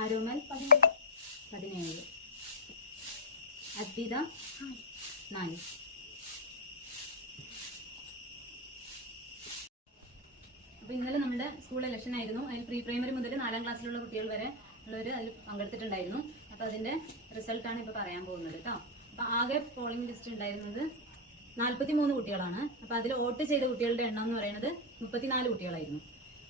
ആരോമൽ 17, അദ്വിത 4. അപ്പോൾ ഇന്നലെ നമ്മുടെ സ്കൂൾ ഇലക്ഷൻ ആയിരുന്നു. അതിൽ പ്രീ പ്രൈമറി മുതൽ 4ാം ക്ലാസ്സിലുള്ള കുട്ടികൾ വരെ ഉള്ളവർ അതിൽ പങ്കെടുത്തിട്ടുണ്ടായിരുന്നു. അപ്പോൾ അതിന്റെ റിസൾട്ടാണ് ഇപ്പോൾ പറയാൻ പോകുന്നത് കേട്ടോ. അപ്പോൾ ആകെ പോളിംഗ് ലിസ്റ്റ് ഉണ്ടായിരുന്നത് 43 കുട്ടികളാണ്. അപ്പോൾ അതിൽ വോട്ട് ചെയ്ത കുട്ടികളുടെ എണ്ണം എന്ന് പറയുന്നത് 34 കുട്ടികളായിരുന്നു.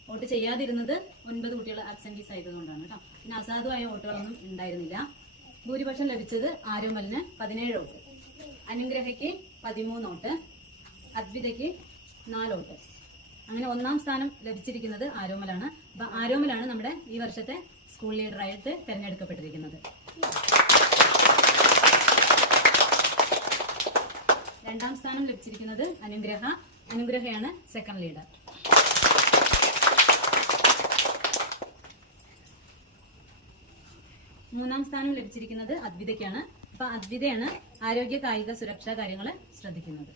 വോട്ട് ചെയ്യാതിരുന്നത് 9 കുട്ടികൾ ആബ്സെന്റീസ് ആയതുകൊണ്ടാണ് കേട്ടോ. പിന്നെ അസാധുവായ വോട്ടുകളൊന്നും ഉണ്ടായിരുന്നില്ല. ഭൂരിപക്ഷം ലഭിച്ചത് ആരോമലിന് 17 വോട്ട്, അനുഗ്രഹയ്ക്ക് 13 വോട്ട്, അദ്വിതയ്ക്ക് 4 വോട്ട്. അങ്ങനെ 1ാം സ്ഥാനം ലഭിച്ചിരിക്കുന്നത് ആരോമലാണ്. അപ്പൊ ആരോമലാണ് നമ്മുടെ ഈ വർഷത്തെ സ്കൂൾ ലീഡറായിട്ട് തെരഞ്ഞെടുക്കപ്പെട്ടിരിക്കുന്നത്. 2ാം സ്ഥാനം ലഭിച്ചിരിക്കുന്നത് അനുഗ്രഹയാണ് സെക്കൻഡ് ലീഡർ. 3ാം സ്ഥാനം ലഭിച്ചിരിക്കുന്നത് അദ്വിതയ്ക്കാണ്. അപ്പൊ അദ്വിതയാണ് ആരോഗ്യ കായിക സുരക്ഷാ കാര്യങ്ങൾ ശ്രദ്ധിക്കുന്നത്.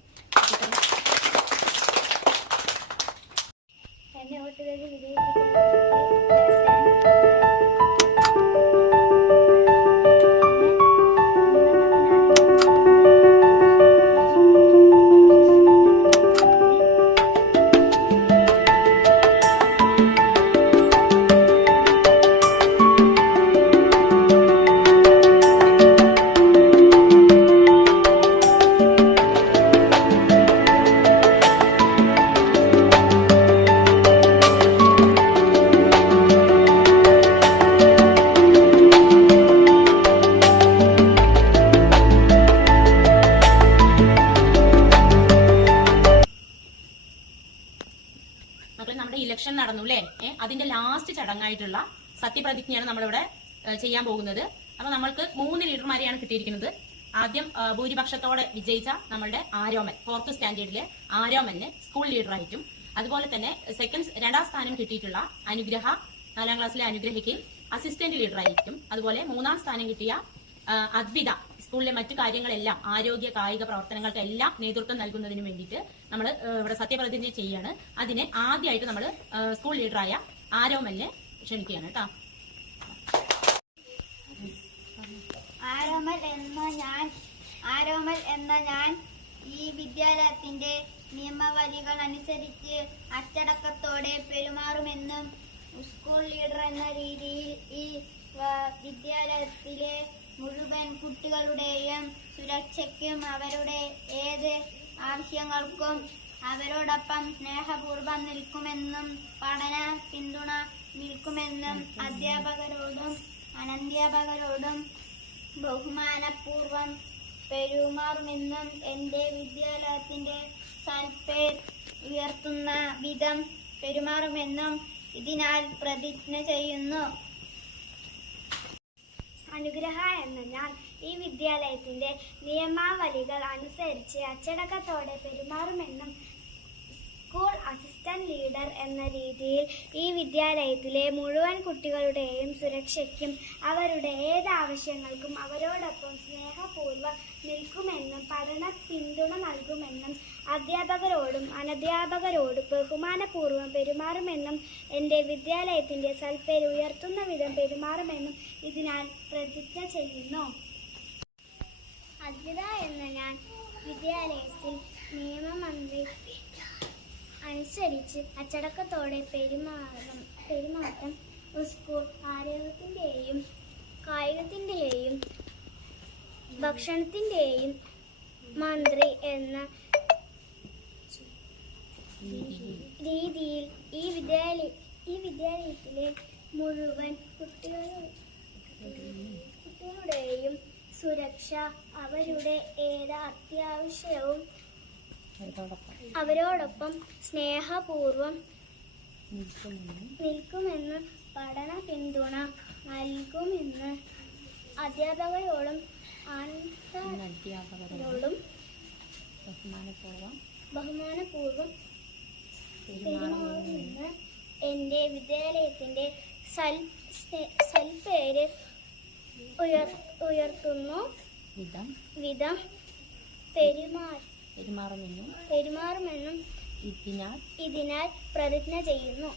നമ്മുടെ ഇലക്ഷൻ നടന്നു അല്ലേ? അതിന്റെ ലാസ്റ്റ് ചടങ്ങായിട്ടുള്ള സത്യപ്രതിജ്ഞയാണ് നമ്മളിവിടെ ചെയ്യാൻ പോകുന്നത്. അപ്പൊ നമ്മൾക്ക് 3 ലീഡർമാരെയാണ് കിട്ടിയിരിക്കുന്നത്. ആദ്യം ഭൂരിപക്ഷത്തോടെ വിജയിച്ച നമ്മളുടെ ആരോമൽ 4th സ്റ്റാൻഡേർഡിലെ ആരോമലിന് സ്കൂൾ ലീഡറായിട്ടും, അതുപോലെ തന്നെ 2ാം സ്ഥാനം കിട്ടിയിട്ടുള്ള അനുഗ്രഹ 4ാം ക്ലാസ്സിലെ അനുഗ്രഹയ്ക്ക് അസിസ്റ്റന്റ് ലീഡറായിരിക്കും. അതുപോലെ 3ാം സ്ഥാനം കിട്ടിയ അദ്വിത സ്കൂളിലെ മറ്റു കാര്യങ്ങളെല്ലാം, ആരോഗ്യ കായിക പ്രവർത്തനങ്ങൾക്കെല്ലാം നേതൃത്വം നൽകുന്നതിന് വേണ്ടിയിട്ട് നമ്മൾ ഇവിടെ സത്യപ്രതിജ്ഞ ചെയ്യാണ്. അതിന് ആദ്യമായിട്ട് നമ്മൾ സ്കൂൾ ലീഡറായ ആരോമലിനെ ക്ഷണിക്കുകയാണ് കേട്ടോ. ആരോമൽ എന്ന ഞാൻ ഈ വിദ്യാലയത്തിന്റെ നിയമവലികൾ അനുസരിച്ച് അച്ചടക്കത്തോടെ പെരുമാറുമെന്നും സ്കൂൾ ലീഡർ എന്ന രീതിയിൽ ഈ വിദ്യാലയത്തിലെ മുഴുവൻ കുട്ടികളുടെയും സുരക്ഷയ്ക്കും അവരുടെ ഏത് ആവശ്യങ്ങൾക്കും അവരോടൊപ്പം സ്നേഹപൂർവ്വം നിൽക്കുമെന്നും പഠന പിന്തുണ നിൽക്കുമെന്നും അധ്യാപകരോടും അനധ്യാപകരോടും ബഹുമാനപൂർവ്വം പെരുമാറുമെന്നും എൻ്റെ വിദ്യാലയത്തിന്റെ സൽപ്പേർ ഉയർത്തുന്ന വിധം പെരുമാറുമെന്നും ഇതിനാൽ പ്രതിജ്ഞ ചെയ്യുന്നു. അനുഗ്രഹ എന്ന ഞാൻ ഈ വിദ്യാലയത്തിന്റെ നിയമാവലികൾ അനുസരിച്ച് അച്ചടക്കത്തോടെ പെരുമാറുമെന്നും സ്കൂൾ അസിസ്റ്റന്റ് ലീഡർ എന്ന രീതിയിൽ ഈ വിദ്യാലയത്തിലെ മുഴുവൻ കുട്ടികളുടെയും സുരക്ഷയ്ക്കും അവരുടെ ഏത് ആവശ്യങ്ങൾക്കും അവരോടൊപ്പം സ്നേഹപൂർവ്വം നിൽക്കുമെന്നും പഠന പിന്തുണ നൽകുമെന്നും അധ്യാപകരോടും അനധ്യാപകരോടും ബഹുമാനപൂർവ്വം പെരുമാറുമെന്നും എൻ്റെ വിദ്യാലയത്തിന്റെ സൽപ്പേര് ഉയർത്തുന്ന വിധം പെരുമാറുമെന്നും ഇതിനാൽ പ്രതിജ്ഞ ചെയ്യുന്നു. അദ്വിത എന്ന ഞാൻ വിദ്യാലയത്തിൽ നിയമമന്ത്രി അനുസരിച്ച് അച്ചടക്കത്തോടെ പെരുമാറ്റം സ്കൂൾ ആരോഗ്യത്തിന്റെയും കായികത്തിന്റെയും ഭക്ഷണത്തിന്റെയും മന്ത്രി എന്ന രീതിയിൽ ഈ വിദ്യാലയത്തിലെ മുഴുവൻ കുട്ടികളുടെയും സുരക്ഷ, അവരുടെ ഏത് അത്യാവശ്യവും അവരോടൊപ്പം സ്നേഹപൂർവ്വം നിൽക്കുമെന്ന് പഠന പിന്തുണ നൽകുമെന്ന് അധ്യാപകരോടും അനധ്യാപകരോടും ബഹുമാനപൂർവ്വം പെരുമാറുമെന്ന് എൻ്റെ വിദ്യാലയത്തിന്റെ സൽപ്പേര് ഉയർത്തുന്ന വിധം പെരുമാറുമെന്നും ഇതിനാൽ പ്രതിജ്ഞ ചെയ്യുന്നു.